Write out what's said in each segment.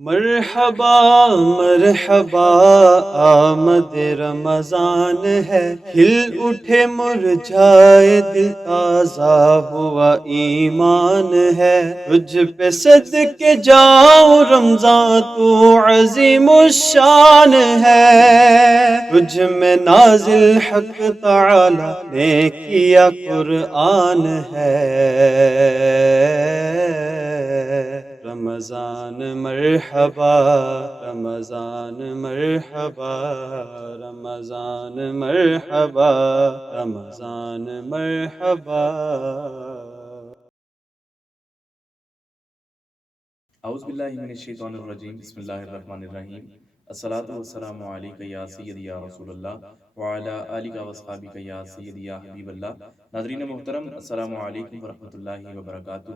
مرحبا مرحبا آمد رمضان ہے، کھل اٹھے مرجھائے دل، تازہ ہوا ایمان ہے۔ تجھ پہ صدقے جاؤں رمضان، تو عظیم الشان ہے۔ تجھ میں نازل حق تعالی نے کیا قرآن ہے۔ رمضان مرحبا رمضان مرحبا رمضان مرحبا رمضان مرحبا۔ اعوذ باللہ من الشیطان الرجیم، بسم اللہ الرحمن الرحیم۔ الصلاۃ والسلام علیک یا سیدی یا رسول اللہ وعلی آلک و اصحابک یا سیدی یا حبیب اللہ۔ ناظرین محترم، السلام علیکم ورحمۃ اللہ وبرکاتہ۔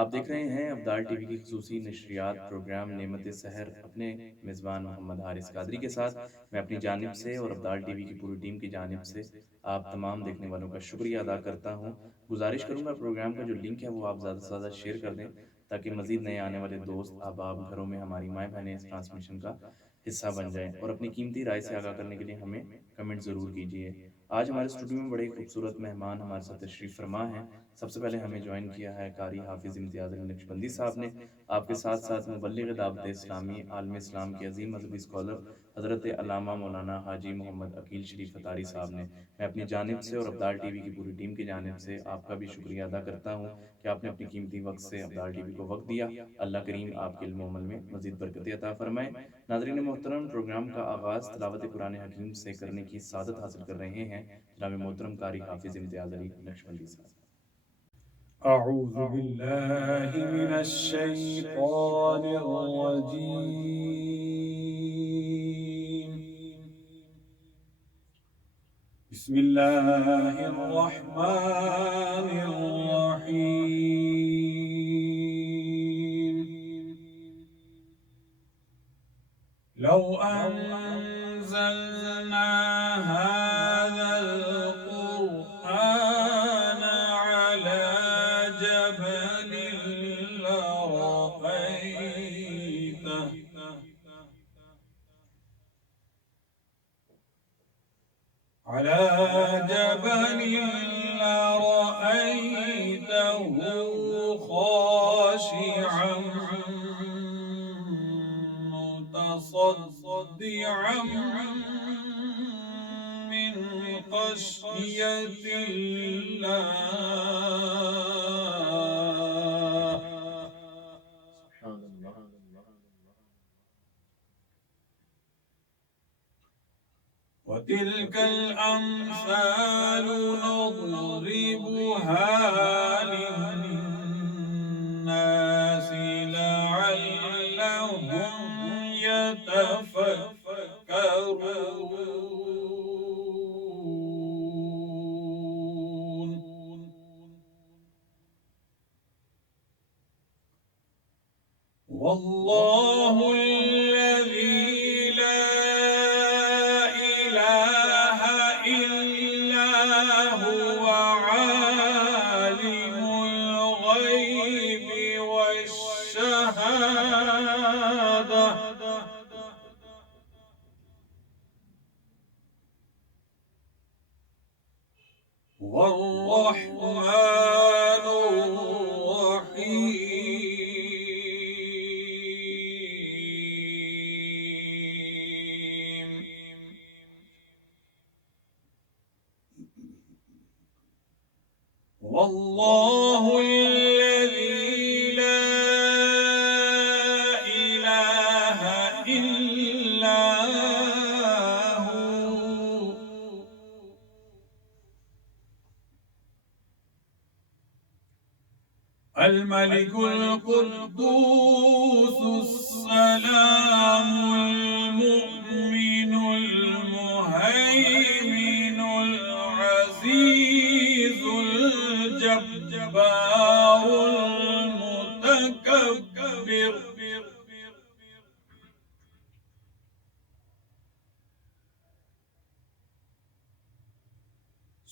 آپ دیکھ رہے ہیں ابدال ٹی وی کی خصوصی نشریات پروگرام نعمت سحر، اپنے میزبان محمد حارث قادری کے ساتھ۔ میں اپنی جانب سے اور ابدال ٹی وی کی پوری ٹیم کی جانب سے آپ تمام دیکھنے والوں کا شکریہ ادا کرتا ہوں۔ گزارش کروں گا پروگرام کا جو لنک ہے وہ آپ زیادہ سے زیادہ شیئر کر دیں، تاکہ مزید نئے آنے والے دوست احباب گھروں میں ہماری مائیں بہنیں اس ٹرانسمیشن کا حصہ بن جائیں، اور اپنی قیمتی رائے سے آگاہ کرنے کے لیے ہمیں کمنٹ ضرور کیجیے۔ آج ہمارے اسٹوڈیو میں بڑے خوبصورت مہمان ہمارے ساتھ تشریف فرما ہیں۔ سب سے پہلے ہمیں جوائن کیا ہے قاری حافظ امتیاز علی نقشبندی صاحب نے، آپ کے ساتھ ساتھ مبلغ دعوت اسلامی، عالم اسلام کے عظیم مذہبی اسکالر حضرت علامہ مولانا حاجی محمد عقیل شریف فتاری صاحب نے۔ میں اپنی جانب سے اور ابدال ٹی وی کی پوری ٹیم کی جانب سے آپ کا بھی شکریہ ادا کرتا ہوں کہ آپ نے اپنی قیمتی وقت سے ابدال ٹی وی کو وقت دیا۔ اللہ کریم آپ کے علم و عمل میں مزید برکت عطا فرمائے۔ ناظرین محترم، پروگرام کا آغاز تلاوت قرآن حکیم سے کرنے کی سعادت حاصل کر رہے ہیں جناب محترم قاری حافظ امتیاز علی نقشبندی صاحب۔ أعوذ بالله من الشيطان الرجيم. بسم الله الرحمن الرحيم. لو أنزلنا هذا القرآن على جبل لرأيته خاشعا متصدعا من خشية الله. وتلك الأمثال نضربها للناس لعلهم يتفكرون. والله الذي لا إله إلا هو عالم الغيب والشهادة هو الرحمن الرحيم. والله الذي لا إله إلا هو الملك القدوس السلام المؤمن المهيمن العزيز الجبار المتكبر.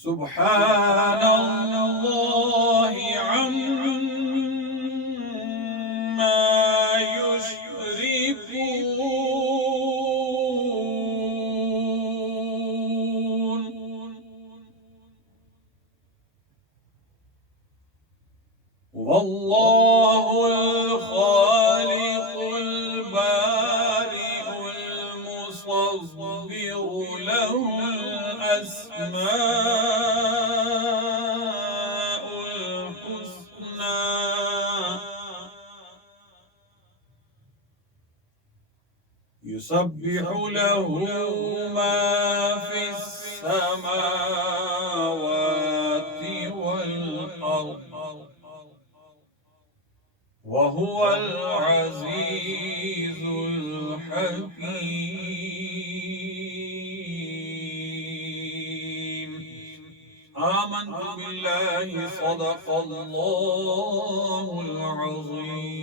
سبحان الله عما يشركون. الأسماء الحسنى يسبح له ما في السماوات والأرض وهو العزيز الحكيم آمنت بالله صدق الله العظيم.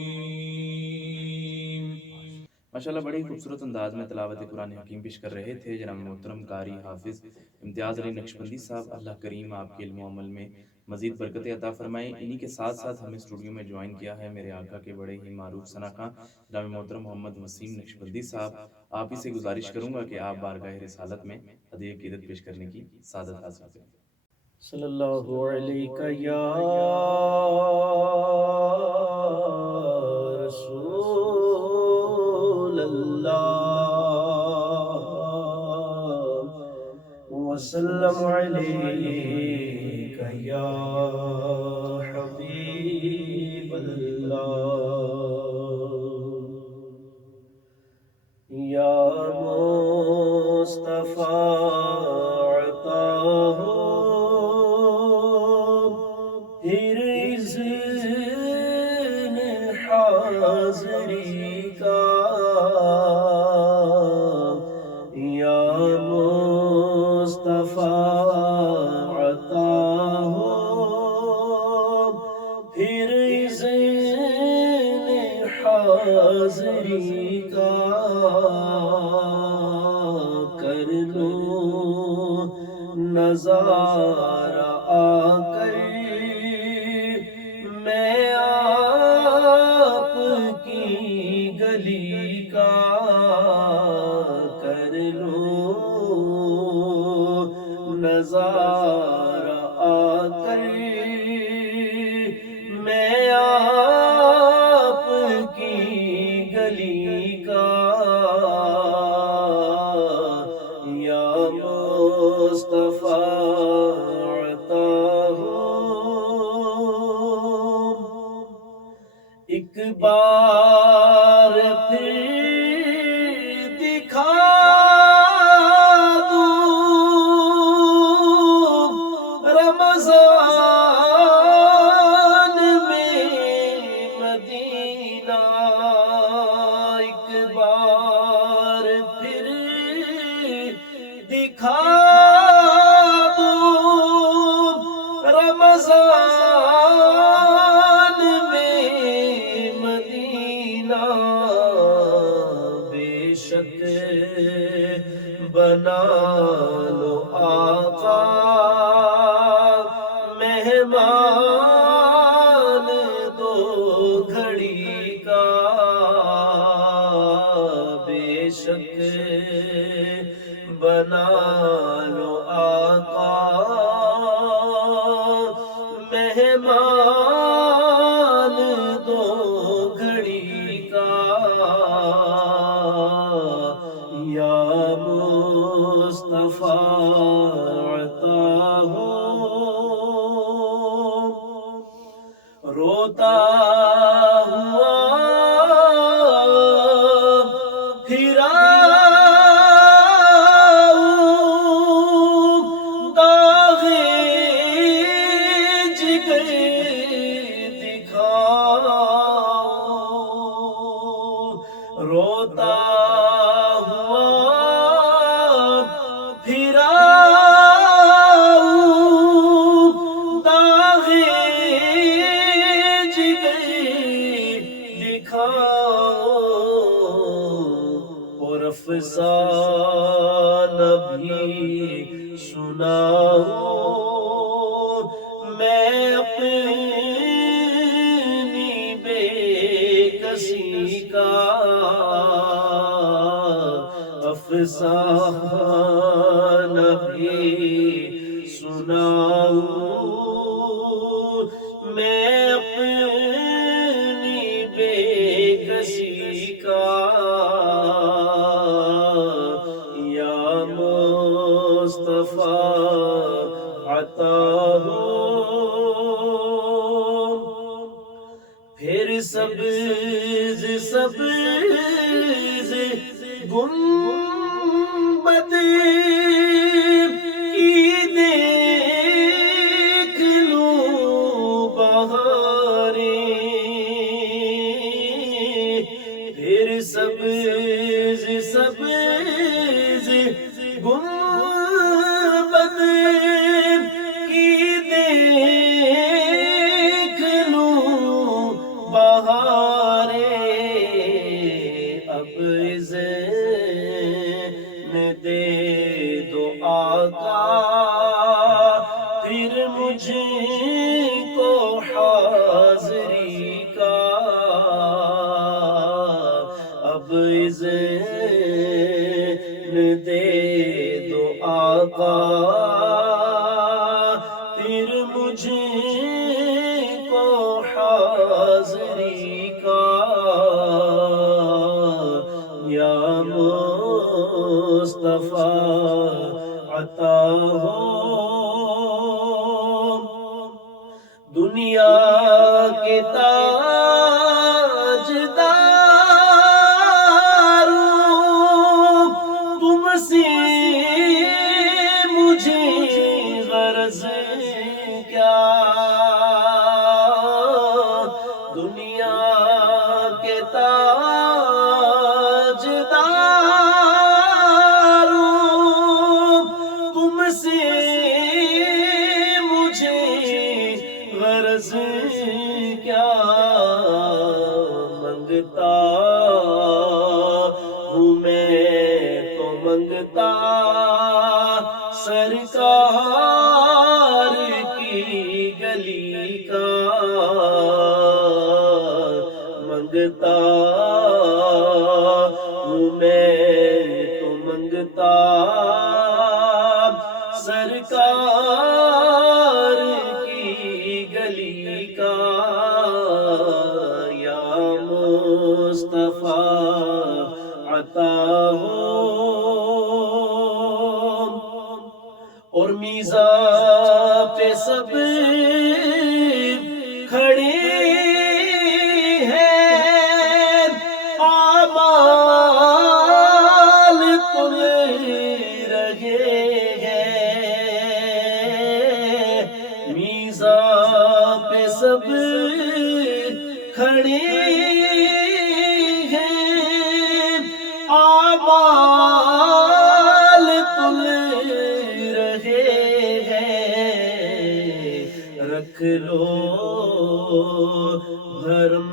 ماشاءاللہ بڑی خوبصورت انداز میں تلاوت قرآن حکیم پیش کر رہے تھے جناب محترم قاری حافظ امتیاز علی نقشبندی صاحب. اللہ کریم آپ کے علم و عمل میں مزید برکتیں عطا فرمائیں. انہی کے ساتھ ساتھ ہمیں اسٹوڈیو میں جوائن کیا ہے میرے آقا کے بڑے ہی معروف ثناء جناب محترم محمد وسیم نقشبندی صاحب. آپ ہی سے گزارش کروں گا کہ آپ بارگاہ رسالت میں ہدیہ عقیدت پیش کرنے کی سعادت حاصل کریں. صلی اللہ علیہ یا رسول اللہ وسلم علیک یا حبیب اللہ یا مصطفیٰ عطا حاضری کا یا مصطفیٰ عطا ہو پھر اذن حاضری کا کر لوں نظارہ آ کر میں آپ کی گلی کا کر لوں نظارہ آ کر میں آپ کی گلی کا یا مصطفیٰ ایک بار پھر دکھا دوں رمضان میں مدینہ ایک بار پھر دکھا دوں رمضان بے شک بنا لو آقا مہمان دو گھڑی کا بے شک بنا لو آقا مہمان دو گھڑی کا یا مصطفیٰ عطا ہو روتا ہوا پھرا روتا ہوا پھرا داغ جگر دکھاؤ اور افسانہ بھی سناؤ میں اپنی بے کسی کا افسانہ بھی سناؤں میں اپنی بے کسی کا یا مصطفیٰ گنبد کی دیکھ لوں بہاریں، پھر سبز سبز گنبد کی دیکھ لوں بہاریں، اب اذن دے دو آقا پھر مجھ کو حاضری کا، اب اذن دے دو آقا پھر مجھ کو حاضری کا، یا مصطفیٰ عطا ہو دنیا کے تاجداروں، تم سے مجھے غرض کیا، دنیا کے تاجداروں، تم سے مجھے غرض کیا، منگتا ہوں میں تو منگتا سرکار کی گلی کا، منگتا ہوں میں تو منگتا سرکار کی گلی کا، یا مصطفیٰ عطا ہو، اور میزان پہ سب کھڑے ہیں، اعمال تل رہے ہیں، میزان پہ سب کھڑے ہیں، اعمال تل رہے ہیں، رکھ لو بھرم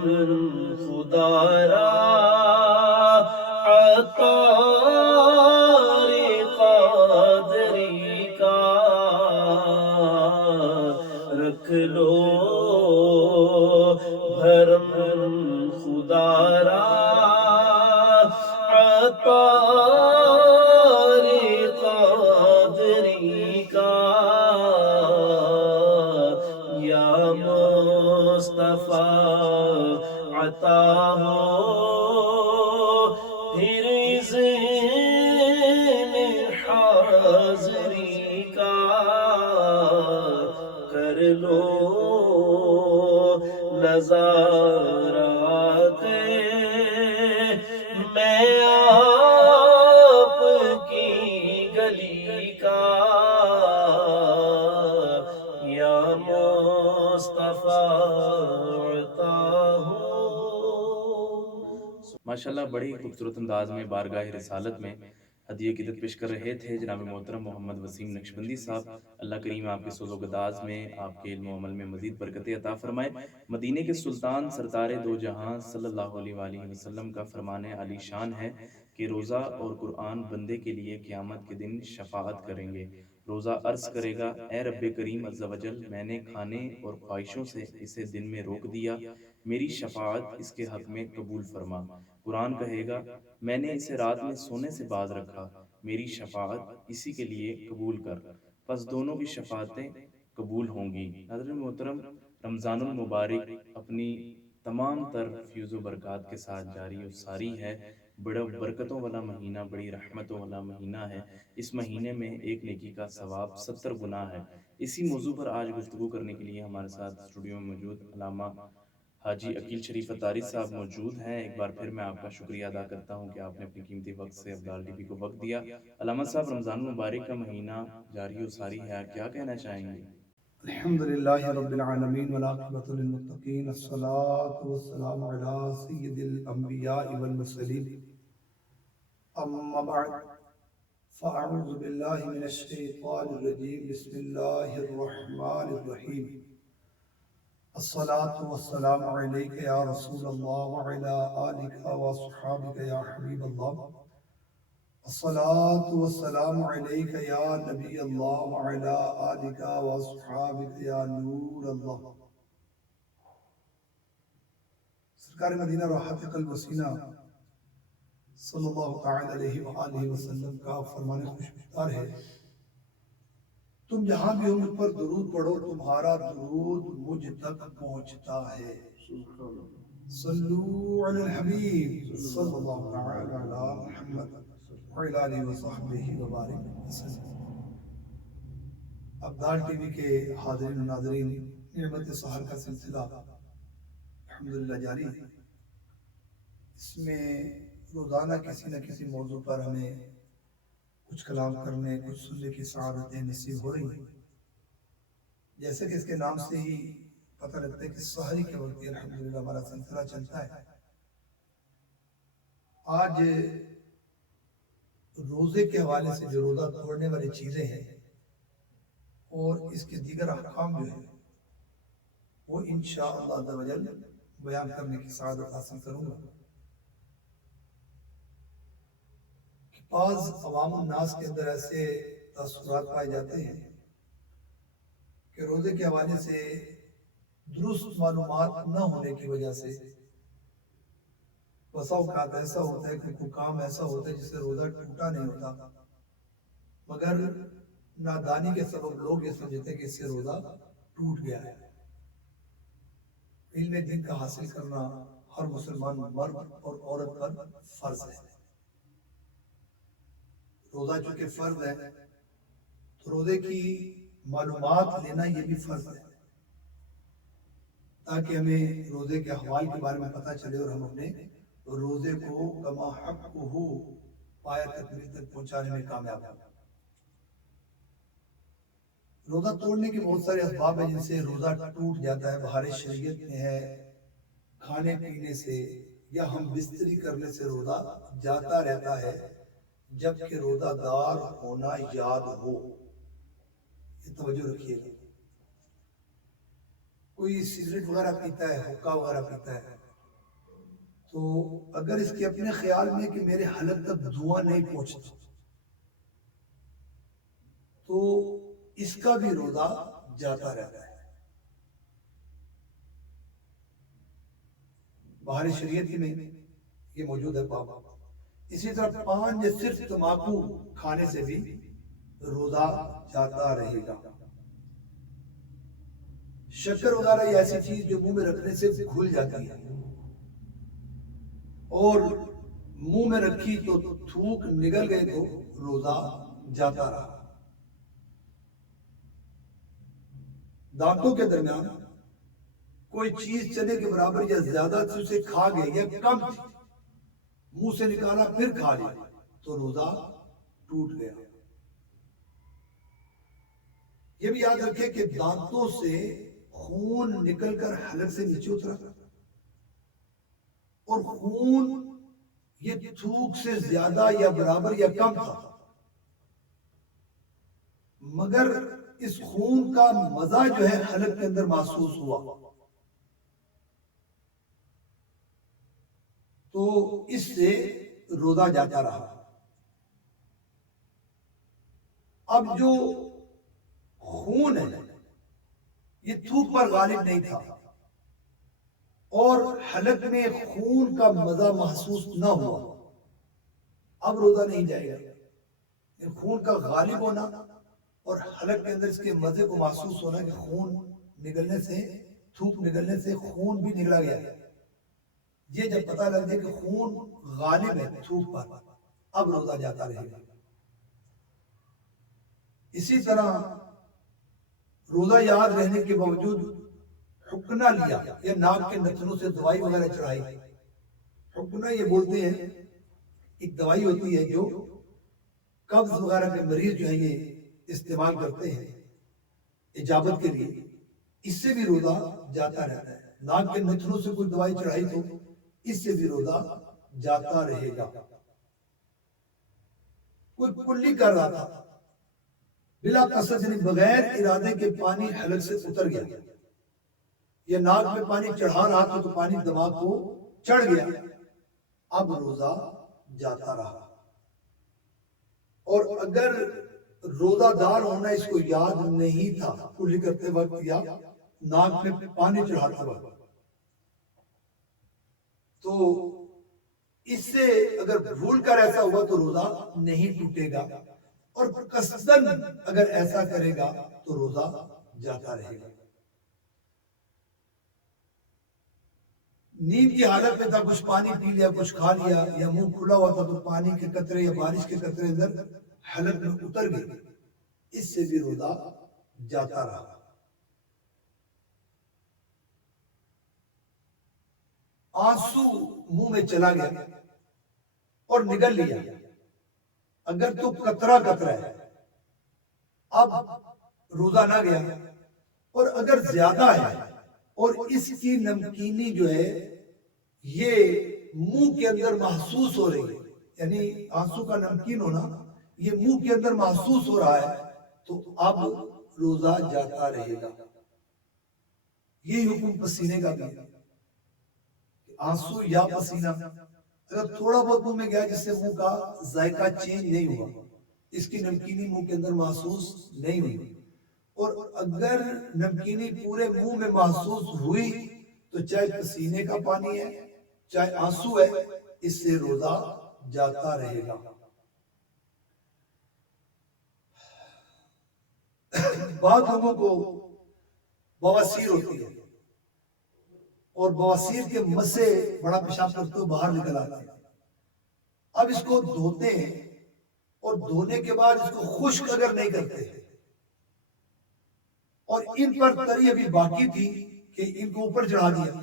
خدا را عطار قادری کا، رکھ لو بھرم خدا را عطار قادری کا، یا مصطفیٰ عطا ہو پھر اذن حاضری کا، کر لو نظارات میں آپ کی گلی کا، یا مصطفیٰ عطا ہو۔ ماشاءاللہ بڑے ہی خوبصورت انداز میں بارگاہ رسالت میں ہدیہ قدت پیش کر رہے تھے جناب محترم محمد وسیم نقشبندی صاحب۔ اللہ کریم آپ کے سوز و گداز میں، آپ کے علم و عمل میں مزید برکتیں عطا فرمائے۔ مدینے کے سلطان سرتار دو جہاں صلی اللہ علیہ وآلہ وسلم کا فرمان عالی شان ہے کہ روزہ اور قرآن بندے کے لیے قیامت کے دن شفاعت کریں گے۔ روزہ عرض کرے گا، اے رب کریم عز و جل، میں نے کھانے اور خواہشوں سے اسے دن میں روک دیا، میری شفاعت اس کے حق میں قبول فرما۔ قرآن کہے گا، میں نے اسے رات میں سونے سے باز رکھا، میری شفاعت اسی کے لیے قبول کر۔ پس دونوں کی شفاعتیں قبول ہوں گی۔ ناظرین محترم، رمضان المبارک اپنی تمام تر فیوز و برکات کے ساتھ جاری و ساری ہے۔ بڑا برکتوں والا مہینہ، بڑی رحمتوں والا مہینہ ہے۔ اس مہینے میں ایک نیکی کا ثواب 70 گنا ہے۔ اسی موضوع پر آج گفتگو کرنے کے لیے ہمارے ساتھ اسٹوڈیو میں موجود علامہ حاجی عقیل شریف اتاری صاحب موجود ہیں۔ ایک بار پھر میں آپ کا شکریہ ادا کرتا ہوں کہ آپ نے اپنی قیمتی وقت سے ابدال ٹی وی کو وقت دیا۔ علامہ صاحب، رمضان المبارک کا مہینہ جاری و ساری ہے، کیا کہنا چاہیں گے؟ الحمد للہ رب العالمین والعاقبۃ للمتقین، الصلاۃ والسلام علی سید الانبیاء والمرسلین، اما بعد فاعوذ باللہ من الشیطان الرجیم، بسم اللہ الرحمن الرحیم، الصلاۃ والسلام علیک یا رسول اللہ وعلی آلک واصحابک یا حبیب اللہ، الصلاة والسلام علیک یا نبی اللہ وعلا آلک واصحابک یا نور اللہ۔ سرکار مدینہ راحت قلب و سینہ صلی اللہ تعالی علیہ وآلہ وسلم کا فرمان خوشگوار ہے، تم جہاں بھی ہو مجھ پر درود پڑھو، تمہارا درود مجھ تک پہنچتا ہے۔ صلو علی الحبیب صلی اللہ تعالی علی محمد وعلی آلہ وصحبہ وبارک وسلم۔ ابدال ٹی وی کے حاضرین و ناظرین، نعمت سحر کا سلسلہ الحمدللہ جاری ہے۔ اس میں روزانہ کسی نہ کسی موضوع پر ہمیں کچھ کلام کرنے، کچھ سننے کی سعادتیں نصیب ہو رہی ہیں۔ جیسے کہ اس کے نام سے ہی پتہ لگتا ہے کہ سحری کے وقت الحمدللہ ہمارا سلسلہ چلتا ہے۔ آج روزے کے حوالے سے جو روزہ توڑنے والی چیزیں ہیں اور اس کے دیگر احکام جو ہیں وہ انشاءاللہ عز و جل بیان کرنے کی سعادت حاصل کروں گا۔ کہ بعض عوام الناس کے اندر ایسے تاثرات پائے جاتے ہیں کہ روزے کے حوالے سے درست معلومات نہ ہونے کی وجہ سے بسا اوقات ایسا ہوتا ہے کہ کوئی کام ایسا ہوتا ہے جس سے روزہ ٹوٹا نہیں ہوتا، مگر نادانی کے سبب لوگ یہ سمجھتے ہیں کہ اس سے روزہ ٹوٹ گیا ہے۔ علم دین کا حاصل کرنا ہر مسلمان مرد اور عورت پر فرض ہے۔ روزہ چونکہ فرض ہے تو روزے کی معلومات لینا یہ بھی فرض ہے، تاکہ ہمیں روزے کے احوال کے بارے میں پتہ چلے اور ہم اپنے روزے کو کما حق ہو پایا تکمیل تک پہنچانے میں کامیاب ہوں۔ روزہ توڑنے کے بہت سارے اسباب ہیں جن سے روزہ ٹوٹ جاتا ہے۔ بہار شریعت میں ہے کھانے پینے سے یا ہم بستری کرنے سے روزہ جاتا رہتا ہے جبکہ روزہ دار ہونا یاد ہو۔ یہ توجہ رکھیے گا۔ کوئی سگریٹ وغیرہ پیتا ہے، حقہ وغیرہ پیتا ہے، تو اگر اس کے اپنے خیال میں کہ میرے حلق تک دھواں نہیں پہنچتا تو اس کا بھی روزہ جاتا رہتا ہے۔ بہار شریعت میں یہ موجود ہے باب۔ اسی طرح پان یا صرف تمباکو کھانے سے بھی روزہ جاتا رہے گا۔ شکر وغیرہ یہ ایسی چیز جو منہ میں رکھنے سے گھل جاتی ہے اور منہ میں رکھی تو تھوک نگل گئے تو روزہ جاتا رہا۔ دانتوں کے درمیان کوئی چیز چنے کے برابر یا زیادہ سے اسے کھا گئے یا کم تھی، منہ سے نکالا پھر کھا لیا تو روزہ ٹوٹ گیا۔ یہ بھی یاد رکھے کہ دانتوں سے خون نکل کر حلق سے نیچے اترا اور خون یہ تھوک سے زیادہ یا برابر یا کم تھا، مگر اس خون کا مزہ جو ہے حلق کے اندر محسوس ہوا تو اس سے روزہ جاتا رہا۔ اب جو خون ہے یہ تھوک پر غالب نہیں تھا اور حلق میں خون کا مزہ محسوس نہ ہوا، اب روزہ نہیں جائے گا۔ خون کا غالب ہونا اور حلق کے اندر اس کے مزے کو محسوس ہونا کہ خون نگلنے سے، تھوک نگلنے سے خون بھی نگلا گیا، یہ جب پتہ لگ جائے کہ خون غالب ہے تھوک پر، اب روزہ جاتا رہے گا۔ اسی طرح روزہ یاد رہنے کے باوجود حقنہ لیا یا ناک کے نتنوں سے دوائی وغیرہ چڑھائی. حقنہ یہ بولتے ہیں ایک دوائی ہوتی ہے جو قبض وغیرہ کے مریض جو ہے یہ استعمال کرتے ہیں اجابت کے لیے. اس سے بھی روزہ جاتا رہتا ہے. ناک کے نتنوں سے کوئی دوائی چڑھائی تو اس سے بھی روزہ جاتا رہے گا. کوئی کلی کر رہا تھا بلا قصد یعنی بغیر ارادے کے پانی حلق سے اتر گیا یا ناک میں پانی چڑھا رہا تھا تو پانی دماغ کو چڑھ گیا, اب روزہ جاتا رہا. اور اگر روزہ دار ہونا اس کو یاد نہیں تھا کلی کرتے وقت یا ناک میں پانی چڑھاتے وقت, تو اس سے اگر بھول کر ایسا ہوا تو روزہ نہیں ٹوٹے گا, اور قصدن اگر ایسا کرے گا تو روزہ جاتا رہے گا. نیند کی حالت میں تھا, کچھ پانی پی لیا, کچھ کھا لیا, یا منہ کھلا ہوا تھا تو پانی کے قطرے یا بارش کے قطرے اندر حلق میں اتر گئے, اس سے بھی روزہ جاتا رہا. آنسو منہ میں چلا گیا اور نگل لیا, اگر تو قطرہ قطرہ ہے اب روزہ نہ گیا, اور اگر زیادہ ہے اور اس کی نمکینی جو ہے یہ منہ کے اندر محسوس ہو رہی ہے, یعنی آنسو کا نمکین ہونا یہ منہ کے اندر محسوس ہو رہا ہے, تو اب روزہ جاتا رہے گا. یہ حکم پسینے کا بھی ہے. آنسو یا پسینہ اگر تھوڑا بہت منہ میں گیا جس سے منہ کا ذائقہ چینج نہیں ہوا, اس کی نمکینی منہ کے اندر محسوس نہیں ہوئی, اور اگر نمکینی پورے منہ میں محسوس ہوئی تو چاہے پسینے کا پانی ہے چاہے آنسو ہے, اس سے روزہ جاتا رہے گا. بعض لوگوں کو بواسیر ہوتی ہے اور بواسیر کے مسے بڑا پیشاب کرتے ہوئے باہر نکل آتے ہیں. اب اس کو دھوتے ہیں اور دھونے کے بعد اس کو خشک اگر نہیں کرتے, اور ان پر تری ابھی باقی تھی کہ ان کو اوپر چڑھا دیا,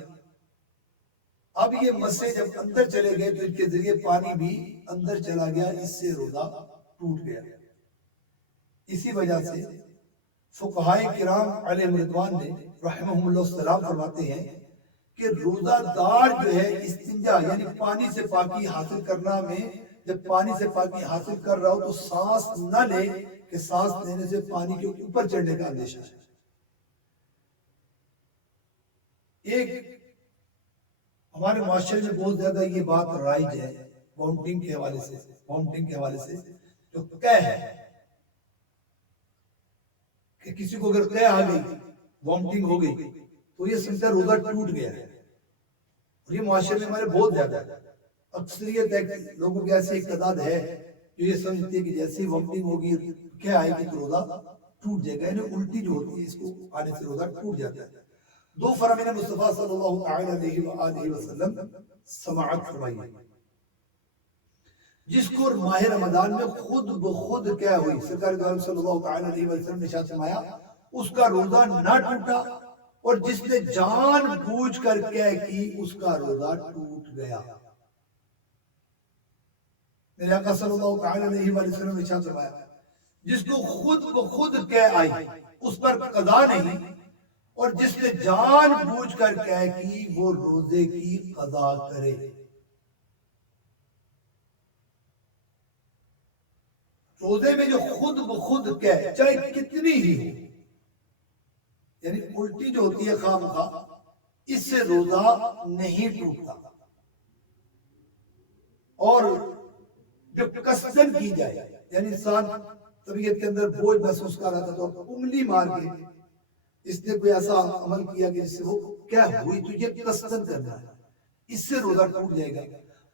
اب یہ مسے جب اندر چلے گئے تو ان کے ذریعے پانی بھی اندر چلا گیا, اس سے روزہ ٹوٹ گیا. اسی وجہ سے فقہائے کرام علیہم رضوان نے رحمہم اللہ السلام فرماتے ہیں کہ روزہ دار جو ہے استنجا یعنی پانی سے پاکی حاصل کرنا میں جب پانی سے پاکی حاصل کر رہا ہو تو سانس نہ لے کہ سانس لینے سے پانی کے اوپر چڑھنے کا اندیشہ ہے. ایک ہمارے معاشرے میں بہت زیادہ یہ بات رائج ہے وامٹنگ کے حوالے سے جو قے ہے کہ کسی کو اگر قے آ گئی وامٹنگ ہو گئی تو یہ سمجھتا ہے روزہ ٹوٹ گیا ہے, اور یہ معاشرے میں ہمارے بہت زیادہ ہے. اکثریت لوگوں کی ایسی ایک تعداد ہے جو یہ سمجھتے ہیں کہ جیسے وامٹنگ ہوگی کیا آئے گی تو روزہ ٹوٹ جائے گا, یعنی الٹی جو ہوتی ہے اس کو آنے سے روزہ ٹوٹ جاتا ہے. دو فرمان مصطفیٰ صلی اللہ علیہ وآلہ وسلم سماعت فرمائی, جس کو ماہ رمضان میں خود بخود کیا ہوئی, سرکار دو عالم صلی اللہ علیہ وسلم نے ارشاد فرمایا اس کا روزہ نہ ٹوٹا, اور جس نے جان بوجھ کر کیا کی اس کا روزہ ٹوٹ گیا. میرے آقا صلی اللہ علیہ وسلم نے ارشاد فرمایا جس کو خود بخود کیا آئی اس پر قضا نہیں, اور جس نے جان بوجھ کر کیا کی وہ روزے کی قضا کرے. روزے میں جو خود بخود کہہ چاہے کتنی ہی ہو, یعنی الٹی جو ہوتی ہے خواہ مخواہ, اس سے روزہ نہیں ٹوٹتا. اور جو قصدن کی جائے یعنی انسان طبیعت کے اندر بوجھ محسوس کر رہا تھا تو انگلی مار کے اس نے کوئی ایسا عمل کیا کہ جس سے وہ کیا ہوئی, تو یہ قصدن کرنا ہے, اس سے روزہ ٹوٹ جائے گا.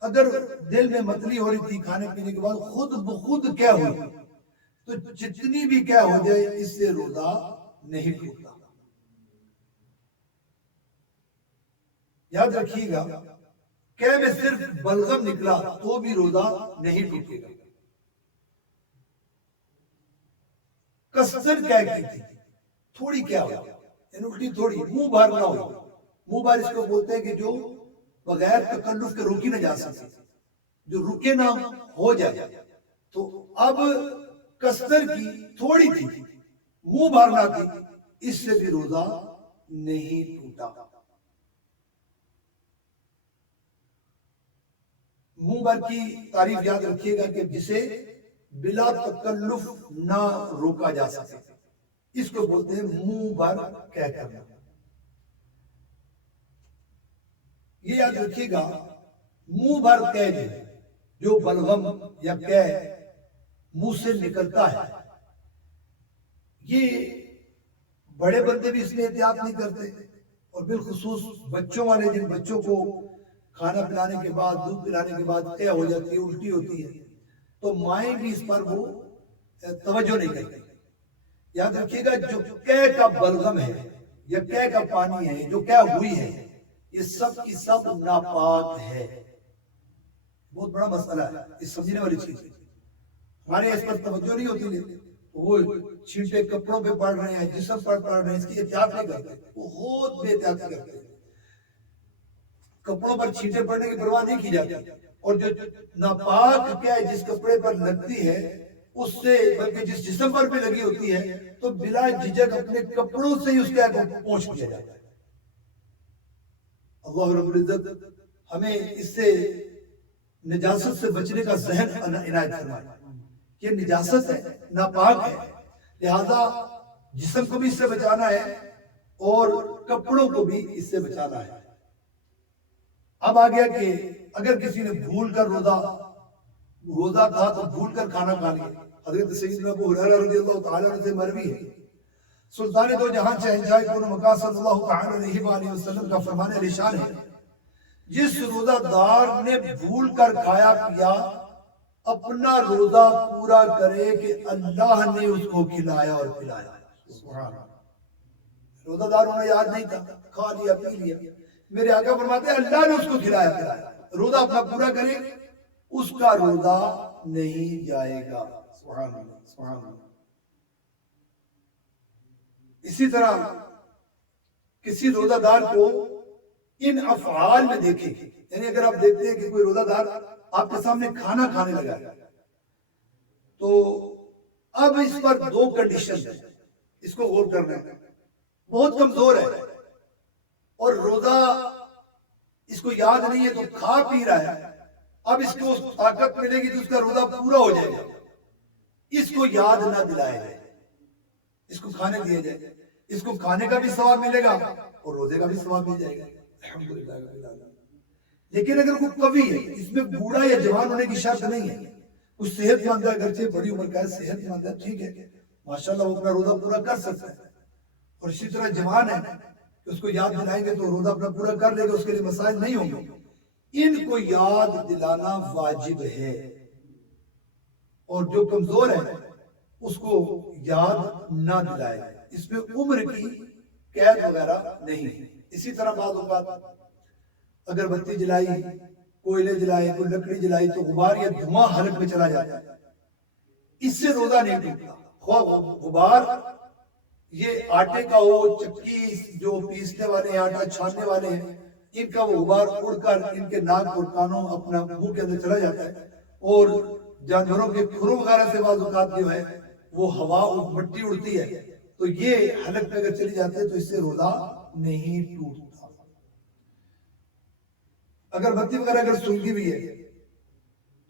اگر دل میں متلی ہو رہی تھی کھانے پینے کے بعد خود بخود کیا ہوئی تو جتنی بھی کیا ہو جائے اس سے روزہ نہیں ٹوٹتا. یاد رکھیے گا کہ میں صرف بلغم نکلا تو بھی روزہ نہیں ٹوٹے گا. قصدن کیا کی تھی, تھوڑی کیا ہو یعنی الٹی تھوڑی، منہ بھر نہ ہو. منہ بھر اس کو بولتے ہیں کہ جو بغیر تکلف کے روکی نہ جا سکے، جو رکے نہ ہو جائے. تو اب کثر کی تھوڑی تھی، منہ بھرنا تھی، اس سے بھی روزہ نہیں ٹوٹا. منہ بھر کی تعریف یاد رکھیے گا کہ جسے بلا تکلف نہ روکا جا سکے، اس کو بولتے ہیں منہ بھر کہہ کرنا. یہ یاد رکھیے گا، منہ بھر کہہ جو بلغم یا کہہ منہ سے نکلتا ہے، یہ بڑے بندے بھی اس میں احتیاط نہیں کرتے، اور بالخصوص بچوں والے، جن بچوں کو کھانا پلانے کے بعد، دودھ پلانے کے بعد قے ہو جاتی ہے، الٹی ہوتی ہے، تو مائیں بھی اس پر وہ توجہ نہیں کرتی. یاد رکھیے گا جو قے کا بلغم ہے یا قے کا پانی ہے، جو قے ہوئی ہے، یہ سب کی سب ناپاک ہے. بہت بڑا مسئلہ ہے، اس سمجھنے والی چیز ہے. ہمارے اس پر توجہ نہیں ہوتی، وہ چھینٹے کپڑوں پہ پڑ رہے ہیں، جسم پر پڑ رہے ہیں، اس کی احتیاط نہیں کرتے، بہت بے احتیاطی کرتے ہیں. کپڑوں پر چھینٹے پڑنے کی پرواہ نہیں کی جاتی، اور جو ناپاک کیا ہے جس کپڑے پر لگتی ہے اس سے، بلکہ جس جسم پر بھی لگی ہوتی ہے، تو بلا جھجک اپنے کپڑوں سے ہی اس کے کو پہنچ دیا جاتا ہے. اللہ رب العزت ہمیں اس سے نجاست سے بچنے کا ذہن عنایت فرمائے. یہ نجاست ہے، ناپاک ہے، لہذا جسم کو بھی اس سے بچانا ہے اور کپڑوں کو بھی اس سے بچانا ہے. اب آ گیا کہ اگر کسی نے بھول کر روزہ تھا تو بھول کر کھانا کھا لیا. حضرت سیدنا ابو ہریرہ رضی اللہ تعالیٰ عنہ سے مروی ہے، سلطان دو جہاں شہنشاہ کون مکان صلی اللہ تعالیٰ علیہ وآلہ وسلم کا فرمان علیشان ہے، جس روزہ دار نے بھول کر کھایا پیا اپنا روزہ پورا کرے کہ اللہ نے اس کو کھلایا اور پلایا. سبحان اللہ. روزہ دار انہیں یاد نہیں تھا، کھا لیا پی لیا. میرے آقا فرماتے ہیں اللہ نے اس کو کھلایا پلایا. روزہ اپنا پورا کرے، اس کا روزہ نہیں جائے گا. سبحان اللہ سبحان اللہ. اسی طرح کسی روزہ دار کو ان افعال میں دیکھیں، یعنی اگر آپ دیکھتے ہیں کہ کوئی روزہ دار آپ کے سامنے کھانا کھانے لگا ہے، تو اب اس پر دو کنڈیشن ہے، اس کو غور کرنا ہے. بہت کمزور ہے اور روزہ اس کو یاد نہیں ہے تو کھا پی رہا ہے. اب اس کو طاقت ملے گی تو اس کا روزہ پورا ہو جائے گا. اس کو یاد نہ دلایا جائے، اس کو کھانے دیا جائے، اس کو کھانے کا بھی ثواب ملے گا اور روزے کا بھی ثواب مل جائے گا. الحمدللہ. لیکن اگر کوئی قوی ہے، اس میں بوڑھا یا جوان ہونے کی شرط نہیں ہے، کچھ صحت مند ہے، اگرچہ بڑی عمر کا ہے، صحت مند ہے، ٹھیک ہے، ماشاءاللہ وہ اپنا روزہ پورا کر سکتا ہے. اور اسی طرح جوان ہے کہ اس کو یاد دلائیں گے تو روزہ اپنا پورا کر لے گا، اس کے لیے مسائل نہیں ہوں گے. ان کو یاد دلانا واجب ہے، اور جو کمزور ہے اس کو یاد نہ دلائے. اس میں عمر کی قید وغیرہ نہیں ہے. اسی طرح بعض اوقات اگر بتی جلائی، کوئلے جلائے، کوئی لکڑی جلائی تو غبار یا دھواں حلق میں چلا جاتا ہے، اس سے روزہ نہیں ٹوٹتا. خواہ غبار یہ آٹے کا ہو، چکی جو پیسنے والے ہیں، آٹا چھاننے والے ہیں، ان کا وہ غبار اڑ کر ان کے ناک اور کانوں اپنا منہ کے اندر چلا جاتا ہے. اور جانوروں کے کھروں وغیرہ سے بعض اوقات جو ہے وہ ہوا اور مٹی اڑتی ہے، تو یہ حلق میں اگر چلی جاتی ہے تو اس سے روزہ نہیں ٹوٹتا. اگر بتی وغیرہ اگر سلگی بھی ہے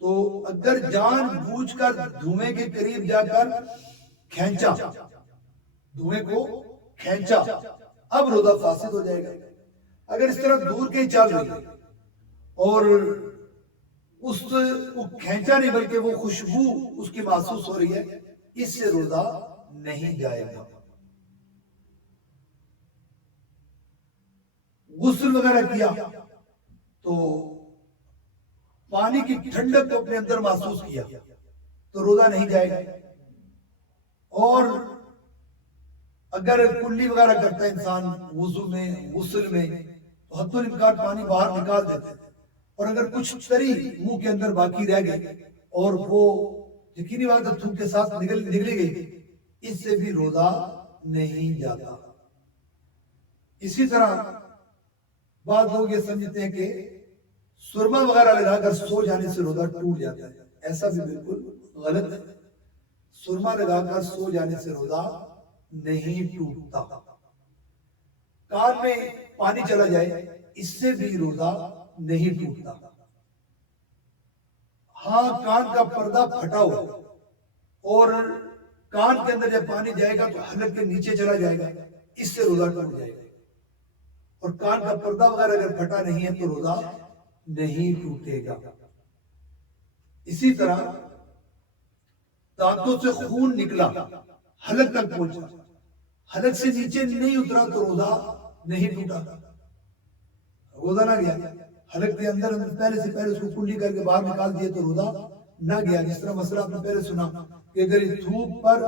تو اگر جان بوجھ کر دھوئیں کے قریب جا کر کھینچا، دھوئیں کو کھینچا، اب روزہ فاسد ہو جائے گا. اگر اس طرح دور کے چل رہی ہے اور اس کو کھینچا نہیں بلکہ وہ خوشبو اس کی محسوس ہو رہی ہے، اس سے روزہ نہیں جائے گا. غسل وغیرہ کیا تو پانی کی ٹھنڈک کو اپنے اندر محسوس کیا تو روزہ نہیں جائے گا. اور اگر کلی وغیرہ کرتا ہے انسان وضو میں، غسل میں، تو حد الامکان پانی باہر نکال دیتے ہیں. اور اگر کچھ تری منہ کے اندر باقی رہ گئی اور وہ یقینی بات ہے تھوک کے ساتھ نکلی گئی، اس سے بھی روزہ نہیں جاتا. اسی طرح بعض لوگ یہ سمجھتے ہیں کہ سرما وغیرہ لگا کر سو جانے سے روزہ ٹوٹ جاتا ہے، ایسا بھی بالکل غلط ہے۔ سرما لگا کر سو جانے سے روزہ نہیں ٹوٹتا۔ کان میں پانی چلا جائے اس سے بھی روزہ نہیں ٹوٹتا۔ ہاں کان کا پردہ پھٹا ہوا اور کان کے اندر جب پانی جائے گا تو حلق کے نیچے چلا جائے گا، اس سے روزہ ٹوٹ جائے گا، اور کان کا پردہ وغیرہ اگر پھٹا نہیں ہے تو روزہ نہیں ٹوٹے گا۔ اسی طرح دانتوں سے خون نکلا، حلق تک پہنچا، حلق سے نیچے نہیں اترا تو روزہ نہیں ٹوٹا، روزہ نہ گیا۔ حلق کے اندر پہلے سے پہلے اس کو کنڈی کر کے باہر نکال دیے تو روزہ نہ گیا۔ جس طرح مسئلہ آپ نے پہلے سنا کہ اگر اس دھوپ پر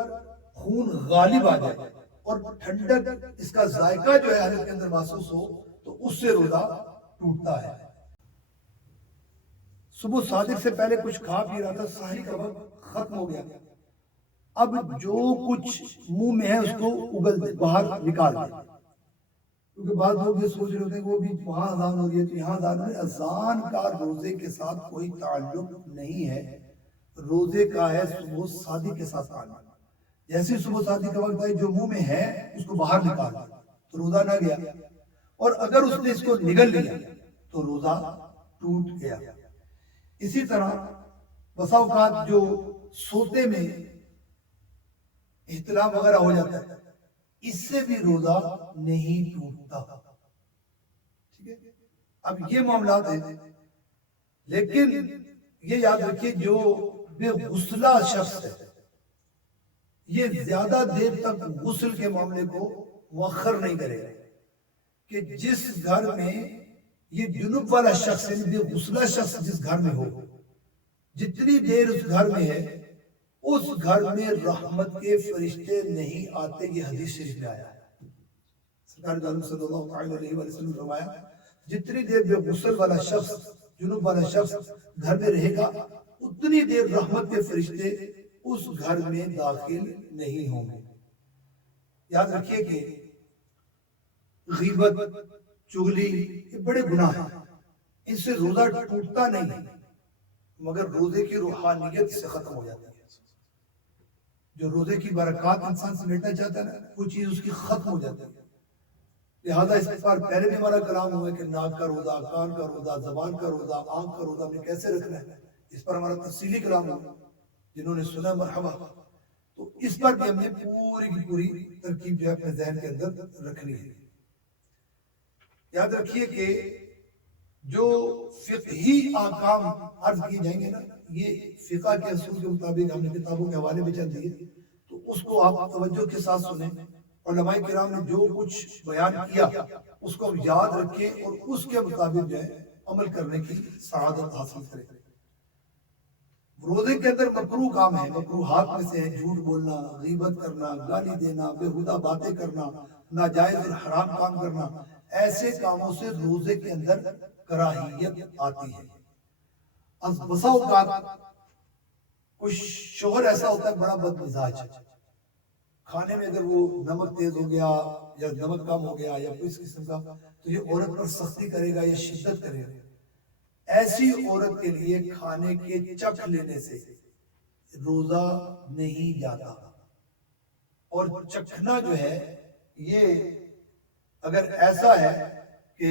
خون غالب آ جائے اور ٹھنڈک اس کا ذائقہ جو ہے حلق کے اندر محسوس ہو تو اس سے روزہ ٹوٹتا ہے۔ صبح صادق سے پہلے کچھ کھا پی رہا تھا، سحری کا وقت ختم ہو گیا، اب جو کچھ منہ میں ہے اس کو اگل دے، باہر نکال دے۔ کیونکہ بعض لوگ یہ سوچ رہے ہوتے ہیں کہ وہ بھی وہاں اذان ہو رہی ہے تو یہاں اذان ہو رہی ہے۔ اذان کا روزے کے ساتھ کوئی تعلق نہیں ہے، روزے کا ہے صبح صادق کے ساتھ تعلق۔ جیسے صبح صادق کا وقت ہے جو منہ میں ہے اس کو باہر نکال دے تو روزہ نہ گیا، اور اگر اس نے اس کو نگل لیا تو روزہ ٹوٹ گیا۔ اسی طرح بسا اوقات جو سوتے میں احتلام وغیرہ ہو جاتا ہے اس سے بھی روزہ نہیں ٹوٹتا، ٹھیک ہے۔ اب یہ معاملات ہیں، لیکن یہ یاد رکھیے جو بے غسلہ شخص ہے یہ زیادہ دیر تک غسل کے معاملے کو مؤخر نہیں کرے گا، کہ جس گھر میں یہ جنوب والا شخص یعنی بے غسلہ شخص جس گھر میں ہو، جتنی دیر اس گھر میں ہے اس گھر میں رحمت کے فرشتے نہیں آتے۔ یہ حدیث شریف میں آیا ہے، سرکار دو عالم صلی اللہ علیہ وسلم نے فرمایا جتنی دیر بے غسل والا شخص جنوب والا شخص گھر میں رہے گا اتنی دیر رحمت کے فرشتے اس گھر میں داخل نہیں ہوں گے۔ یاد رکھیے کہ غیبت، چغلی یہ بڑے گناہ ہیں، ان سے روزہ ٹوٹتا نہیں مگر روزے کی روحانیت سے ختم ہو جاتی ہے۔ جو روزے کی برکات انسان سے مٹنا چاہتا ہے نا وہ چیز اس کی ختم ہو جاتی ہے۔ لہذا اس پر پہلے بھی ہمارا کلام ہوا ہے کہ ناک کا روزہ، کان کا روزہ، زبان کا روزہ، آنکھ کا روزہ ہمیں کیسے رکھنا ہے، اس پر ہمارا تفصیلی کلام ہوا۔ جنہوں نے سنا مرحبا، تو اس پر بھی ہمیں پوری کی پوری ترکیب جو ہے اپنے ذہن کے اندر رکھنی ہے۔ یاد رکھیے کہ جو فقہی احکام عرض کیے جائیں گے نا یہ فقہ کے اصول کے مطابق ہم نے کتابوں کے حوالے میں چل دیے، تو اس کو آپ توجہ کے ساتھ سنیں۔ علماء کرام نے جو کچھ بیان کیا اس کو یاد رکھیں اور اس کے مطابق جو ہے عمل کرنے کی سعادت حاصل کریں۔ روزے کے اندر مکروہ کام ہے، مکروہات میں سے ہے جھوٹ بولنا، غیبت کرنا، گالی دینا، بےہودہ باتیں کرنا، ناجائز اور حرام کام کرنا۔ ایسے کاموں سے روزے کے اندر کراہیت آتی ہے۔ از بسا اوقات کچھ شوہر ایسا ہوتا ہے بڑا بد مزاج، کھانے میں اگر وہ نمک تیز ہو گیا یا نمک کم ہو گیا یا کوئی قسم کا تو یہ عورت پر سختی کرے گا یا شدت کرے گا۔ ایسی عورت کے لیے کھانے کے چکھ لینے سے روزہ نہیں جاتا، اور چکھنا جو ہے یہ اگر ایسا ہے کہ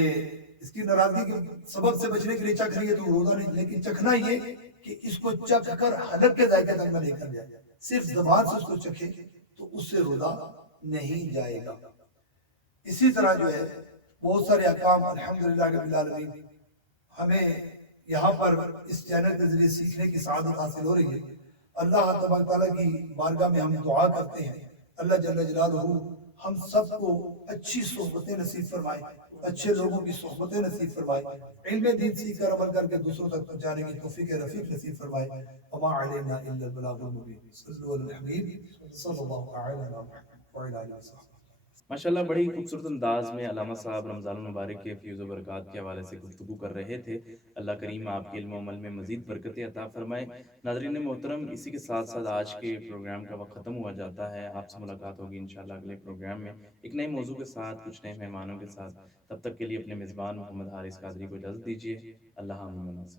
اس کی ناراضگی کے سبب سے بچنے کے لیے چکھ رہی ہے تو روزہ نہیں، لیکن چکھنا یہ کہ اس کو چکھ کر حلق کے ذائقے تک نہ لے کر جائے، صرف زبان سے اس کو چکھے تو اس سے روزہ نہیں جائے گا۔ اسی طرح جو ہے بہت سارے احکام الحمدللہ رب العالمین ہمیں یہاں پر اس چینل کے ذریعے سیکھنے کی سعادت حاصل ہو رہی ہے۔ اللہ تبارک تعالیٰ کی بارگاہ میں ہم دعا کرتے ہیں اللہ جل جلالہ ہم سب کو اچھی صحبتیں نصیب فرمائے، اچھے لوگوں کی صحبتیں نصیب فرمائے، علم دین سیکھ کر عمل کر کے دوسروں تک پہنچانے کی توفیق رفیق نصیب فرمائے۔ وما علینا الا البلاغ المبین۔ صلو علی الحبیب صلی اللہ علیہ وسلم وعلی آلہ وصحبہ۔ ماشاءاللہ بڑی خوبصورت انداز میں علامہ صاحب رمضان المبارک کے فیض و برکات کے حوالے سے گفتگو کر رہے تھے. اللہ کریم آپ کے علم و عمل میں مزید برکتیں عطا فرمائے. ناظرین محترم، اسی کے ساتھ ساتھ آج کے پروگرام کا وقت ختم ہوا جاتا ہے. آپ سے ملاقات ہوگی انشاءاللہ اگلے پروگرام میں ایک نئے موضوع کے ساتھ، کچھ نئے مہمانوں کے ساتھ. تب تک کے لیے اپنے میزبان محمد حارث قادری کو اجازت دیجیے. اللہ حافظ.